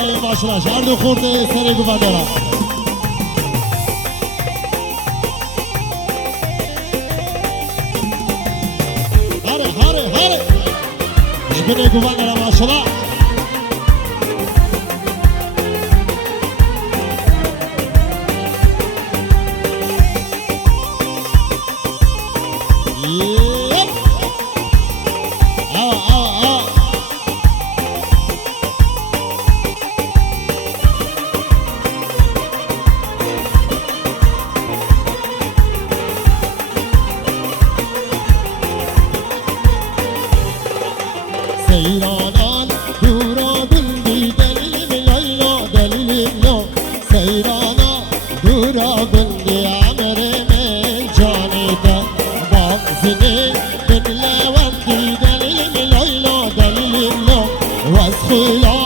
ای ماشاءالله شهر دو خورده سر گوبندارا هاره شکنه گوبندارا ماشاءالله سیرانان دورا بندی دلیل لیلا دلیل یا سیرانا دورا بندی عمر من جانیتا بابزنی بن لوندی دلیل لیلا دلیل یا واز خلا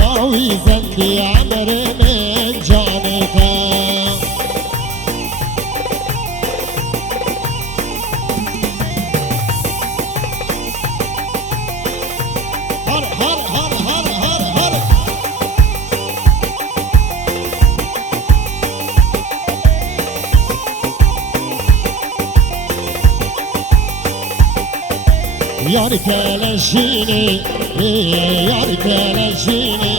ماوی زندی عمر من جانیتا یار کلشینی یار کلشینی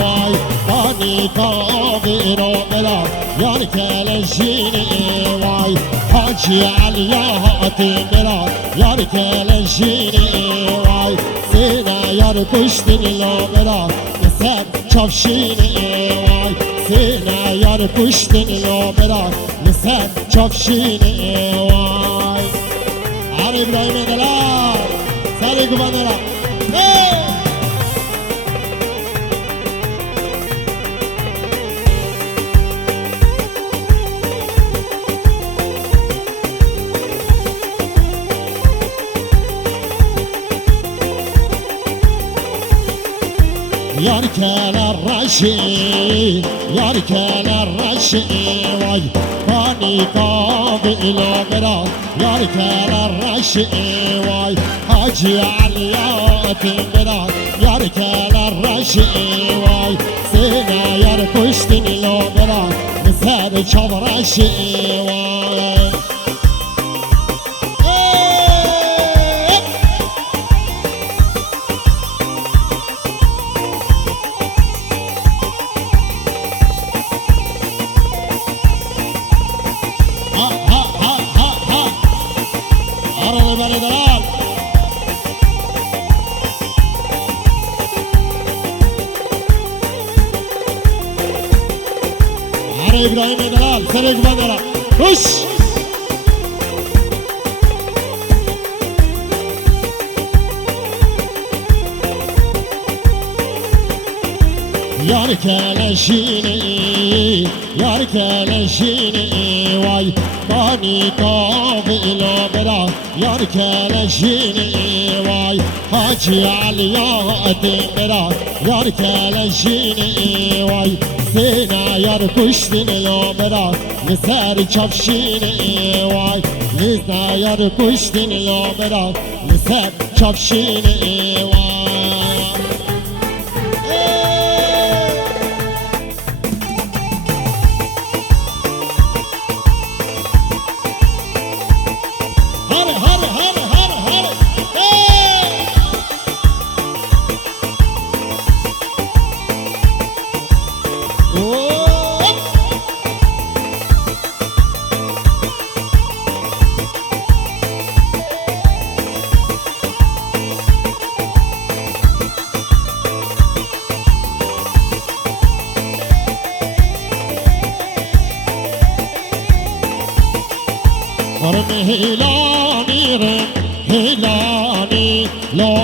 وای بانی کاوی رو بلا یار کلشینی وای حاجی علیاتی بلا یار کلشینی وای سینه یار کشتنی لو بلا نسر چافشینی وای سینه یار کشتنی لو بلا نسر چافشینی وای علی ابراهیم دلال سری گوبندارا یار کل رشی یار کل رشی وای بانی کاوی ایلا برا یار کل رشی وای حاجی علیاتی برا یار کل رشی وای سینه یار کشتین ایلا برا نسر چاو رشی وای ابراهیم دلال سر گوبندارا خوش یار کلشینی یار کلشینی وای بانی کاوی ایلا برا یار کلشینی وای حاجی علیاتی برا یار کلشینی وای سینه یار کشتین یا برا نسر چافشینی وای سینه یار کشتین یا برا نسر چافشینی وای هیلانی رم هیلانی لا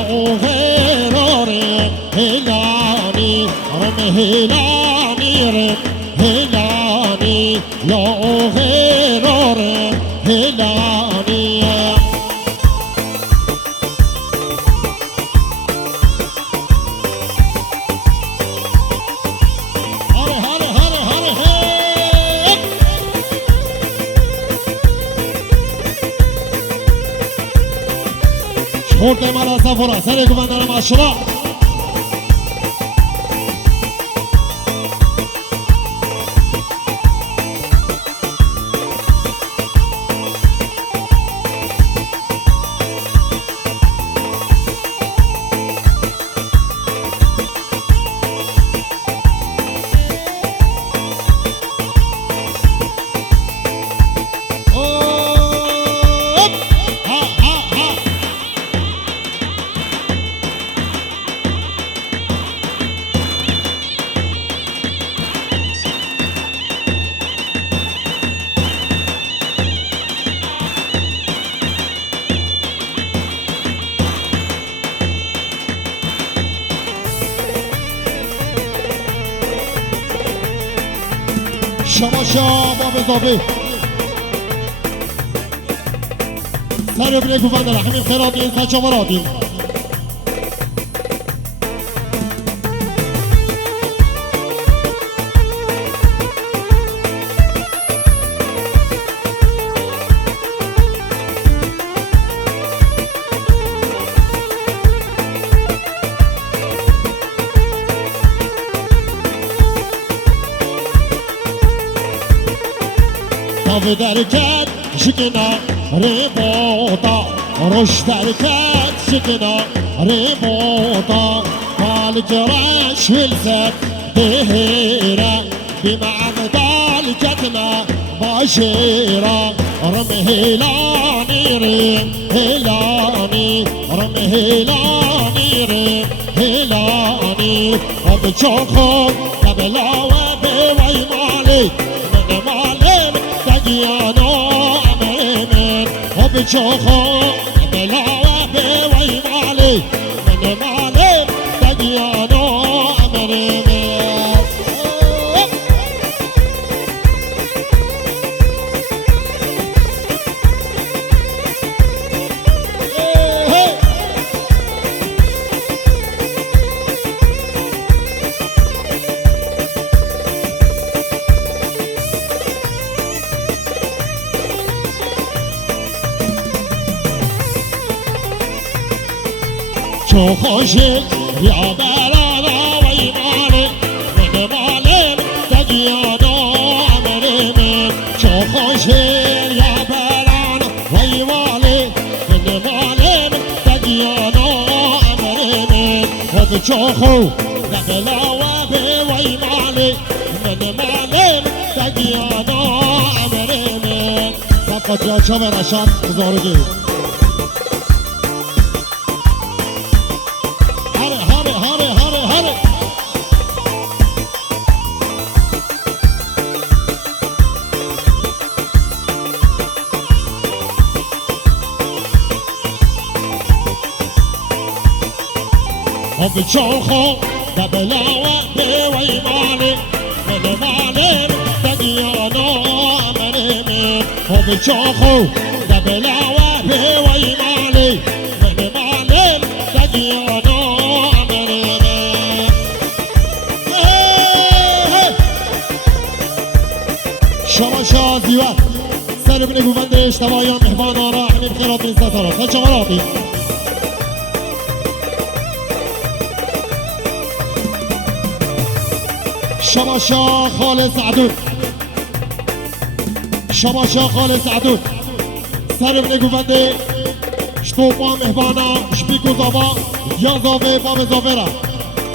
غیراره هیلانی رم هیلانی رم هیلانی لا غیراره هیلانی خورده مرا سفره سر گوبندارا ماشاءالله شماشا باب اضافه سر بینه گوفنده را همین خیراتی این سچا مراتی تاوی درکت شکنا ریبوتا روش درکت شکنا ریبوتا مالک رش ولسد دهیره بمعنى دالكتنا باشيرا رم هيلاني رم هيلاني رم هيلاني رم هيلاني وبتشوخو قبلاوة بوي مالي من مالي تجيانو أمريمين وبتشوخو قبلاوة بوي مالي من مالي تجيانو أمريمين شو خوشي يا بلالا ويمالي من مالي تجيانو أمريمين شو خوشي يا بلالا ويمالي من مالي تجيانو أمريمين وبتشوخو دبلاوا بويمالي من مالي تجيانو أمريمين فقط يا شباب رشاد زورجي وبتشوخو دبلاوة بويمالي من مالي تجيانو أمريمين وبتشوخو دبلاوة بويمالي من مالي تجيانو أمريمين شماشا زيوات سر بني گوونده اشتباهیان مهمان را همین خیرات این ستاره سچه مراتی شماشا خالص عدود شماشا خالص عدود سر بني گوونده شتوپا مهمانا شبیکو زابا یا زاوه باب زاوه را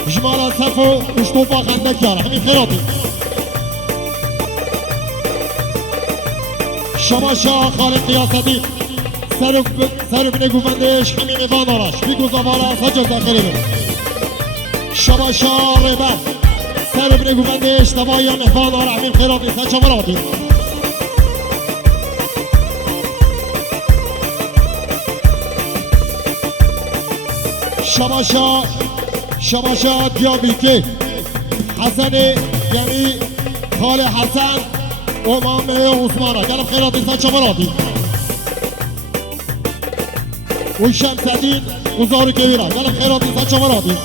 جمالا صفو شتوپا خندک یاره همین خیراتی شماشا خالق قیاستی سر بني گووندهش همین مهمانا را شبیکو زابا را سجل داخلی بیم شماشا ربت سر بني گوونده اشتباهی یا مهمان ها را همین خیراتی سچه مراتی شماشا دیابیکی حسن یعنی خال حسن امام عثمان ها گلم خیراتی سچه مراتی و شمسدین وزاری کبیره گلم خیراتی سچه مراتی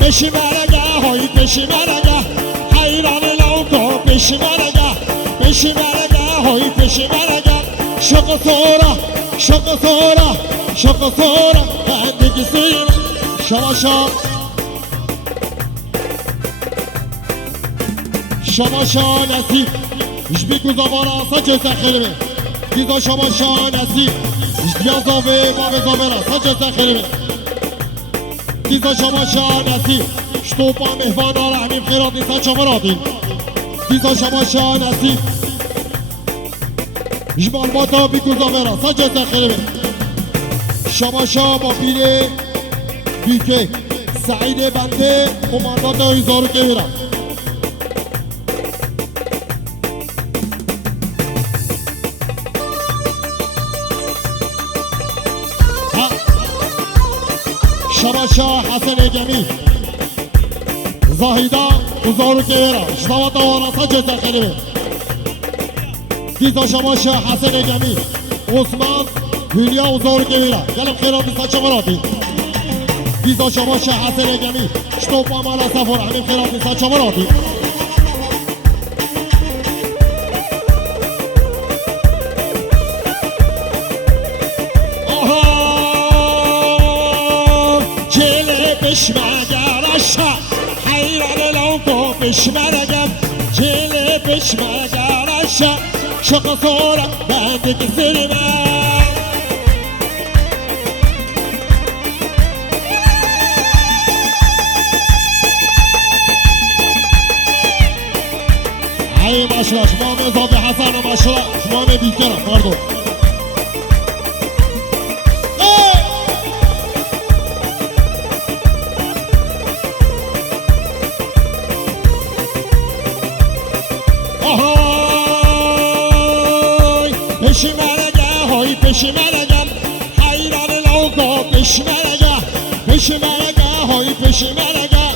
پشیمرگه های پشیمرگه حیران لوکو پشیمرگه های پشیمرگه شق سورا هندگی سیم شماشا نصیب جبیکو زبارا سچه سخیلی بی دیزا شماشا نصیب جدیازاوه باب زابه را سچه سخیلی بی دیزا شماشا نصیب شتوپا مهوانا را همین خیراتی سچه مرادین دیزا شماشا نصیب جمال باتا بیکو زابه را سچه سخیلی بی شماشا با پیل بیکه سعید بنده قماندان ایزارو که میرم شباشا حسن گمی زاهیدا وزارو کیورا شتاوات آواراسا جزا خیلی دیزا شباشا حسن گمی عثمان دنیا وزارو کیورا گلم خیراتی ساچه مراتی دیزا شباشا حسن گمی شتوب مالا سفر همین خیراتی ساچه مراتی بشمگرشا حیران لوکو بشمرگم جل بشمگرشا شق صورة بندك سلمة ای ماشلا شما مزاد حسن و ماشلا شما بیکرم پاردون پشمرگه های پشمرگم حیران لوکو پشمرگه های پشمرگه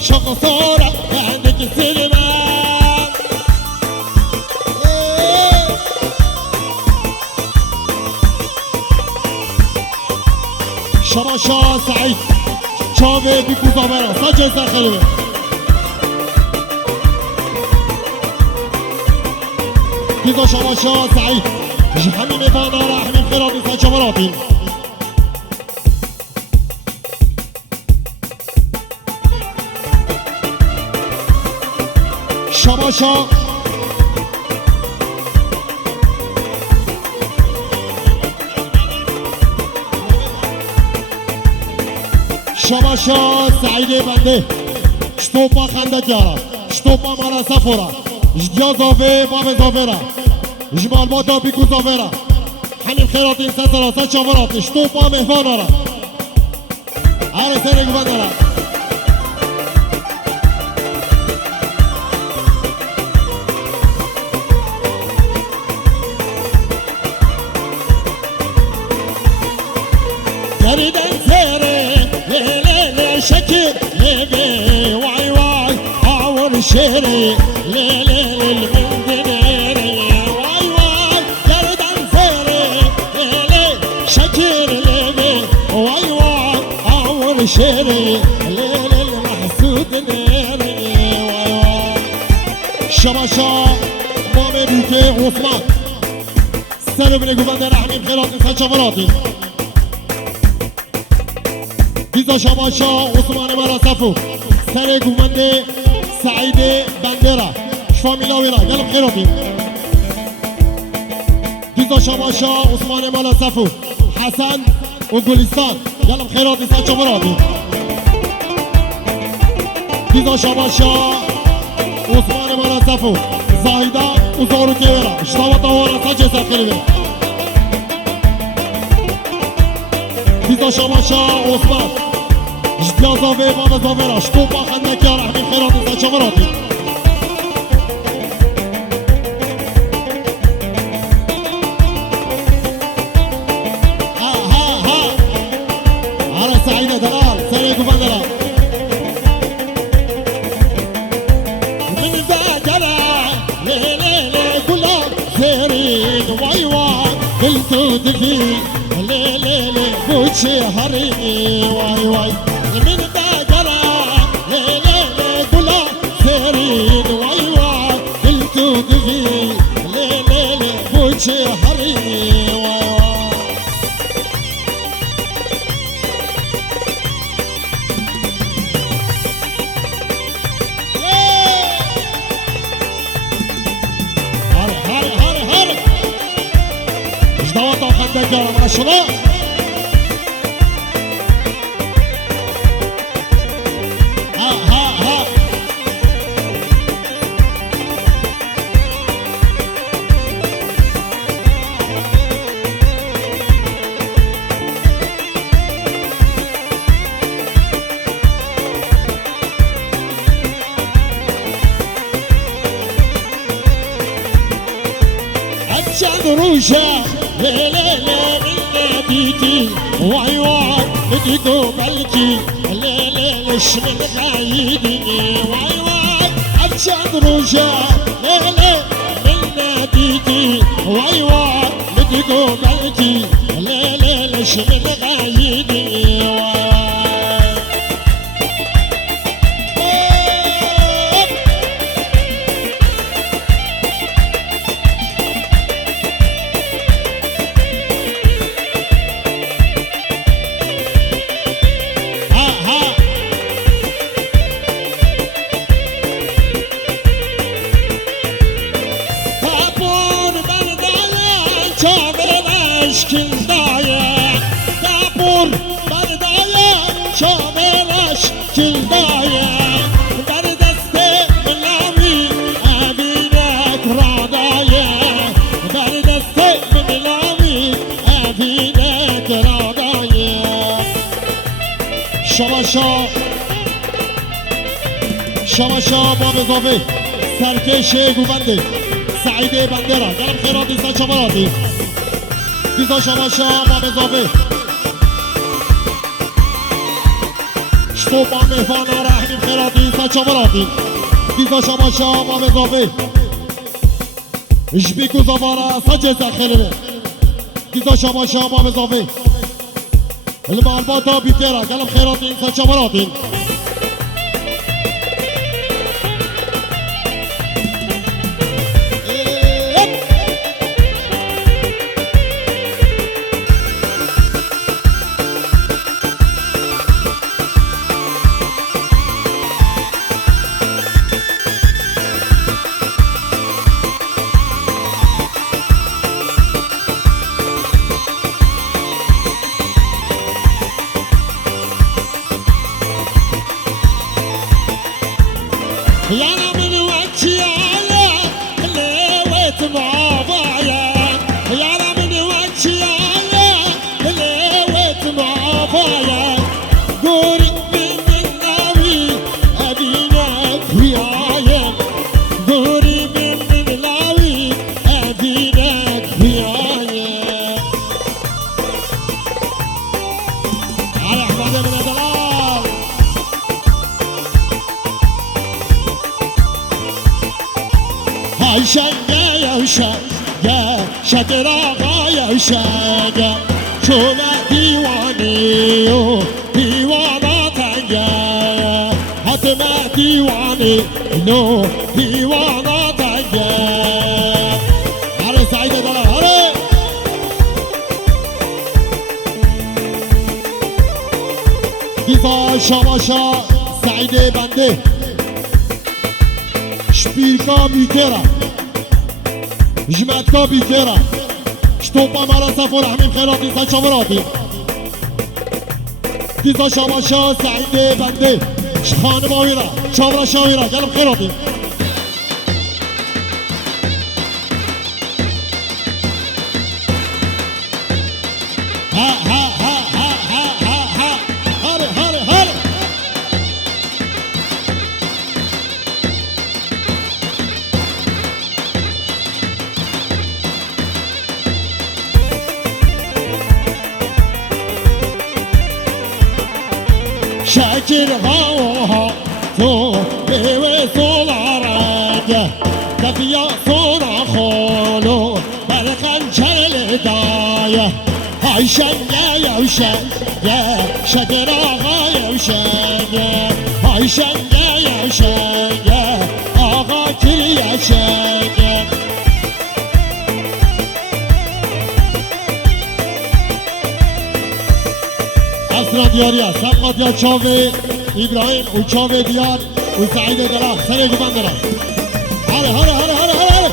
شق صورة بندك سلمة شباشا سعید چاوه بیکو زامرا ساجه سخیلی دیزا شباشا سعید همین میبانارا همین خیراتی ساچه مراتی شباشا شباشا سعید بنده شتوپا خنده کیارا شتوپا مالا سفورا جدیا زاوه باب زاوه جمال مادا بیکو زاوه را همین خیرات این سنسرا سا چاورات شتوپا مهمان را هر سر گوانده را گریدن سره لیلی شکر لیلی وای وای آور شیری لیلی المندنیری وای وای گریدن سره لیلی شکر لیلی وای وای آور شیری لیلی المحسود نیری وای وای شباشا مامه بیکه عثمان سر بینه گوانده را همین خیرات این سا چاوراتی دیزا شباشا عثمان مرا صفو سر گومنده سعید بنده را شفا میلاوی را گلم خیراتی دیزا شباشا عثمان مرا صفو حسن و گلستان گلم خیراتی سا چاوراتی دیزا شباشا عثمان مرا صفو زاهیدا و زارو کیورا اشتاوات آوارا سا جسر خیلی دیزا شباشا عثمان جدیا زاوه باب زاوه را شتوپا خنده کیارا همین خیراتی سا چاوراتی هر سعید دلال سر گوانده را من ذاكرة ليلي كلها سيرين واي واي قلتو دفي ليلي بوشي هريني واي واي من ذاكرة ليلي كلها سيرين واي واي قلتو دفي ليلي بوشي هريني واي واي هر اجدوات خنده کیارا ماشلا چند روشه لیلی من ديتي واي واي بديكو بلكي ليش من غايدني واي واي أبشر رجع من ناديتي واي واي بديكو بلكي ليش من غايدني واي شما ما بضافه سرکش گوبنده سعید بنده را گرم خیراتی سا چماراتی دیزا شما ما بضافه شتوبا مهوانا رحمیم خیراتی سا چماراتی دیزا شما ما بضافه جبیکو زوارا سا جزا خیره دیزا شما ما بضافه المعلباتا بیتیرا گرم خیراتی سا چماراتی شکر آقای شگر چون دیوانی و دیوانا تنگه حتما دیوانی نو دیوانا تنگه هره سعید دلم هره دیزا شماشا سعید بنده شپیرکا بیتره جمعتكا بيتيرا شطوبا مرا سفر حميم خيراتي سا شمراتي ديزا شاماشا سعيد بنده خانم آويرا شامرا شاويرا قلب خيراتي ها ها ها ها ها ها ها هاري هاري هاري شاكر غاوها تو بيوي سولارك كفيا صورا خولو برخان شل دايا هاي شنيا يوشن يا شاكر آغا يوشن يا هاي شنيا يوشن يا آغا كريا شن اسرا دیاریا سبقات یا چاوه ابراهیم و چاوه دیار و سعید دلم سر گوبند دارم هره هره هره هره هره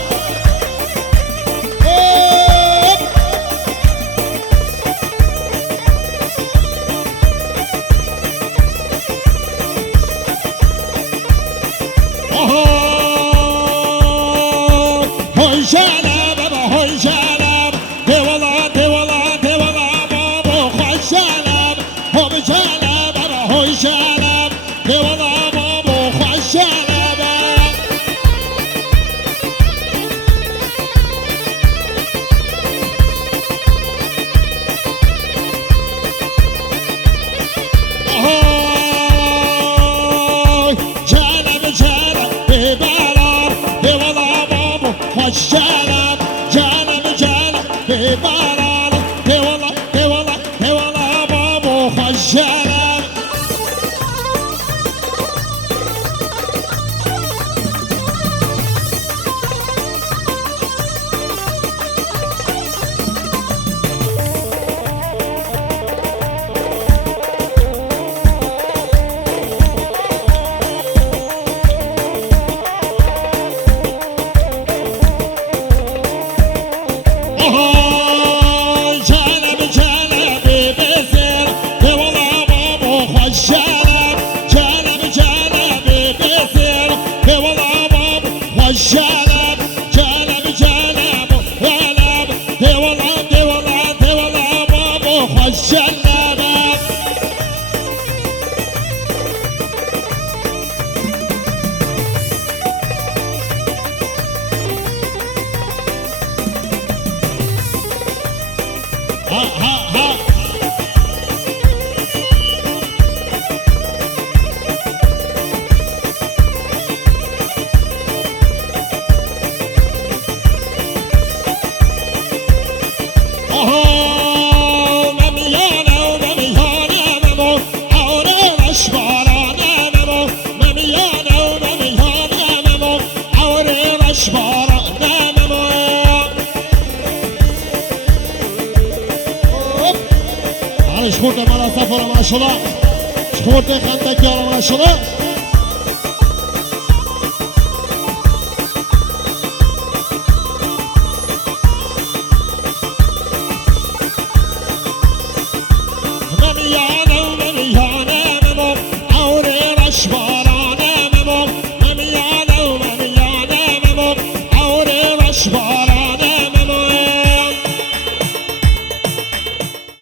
هوی شلم بابا هوی شلم دیوالا دیوالا دیوالا بابا خوش شلم هوی شلم بابا هوی شلم دیوالا بابا خوش شلم خوش جلب جلب جلب ببران دیوالا بابا خوش جلب خورده من سفر من شده خورده خندکی ها من شده Bye.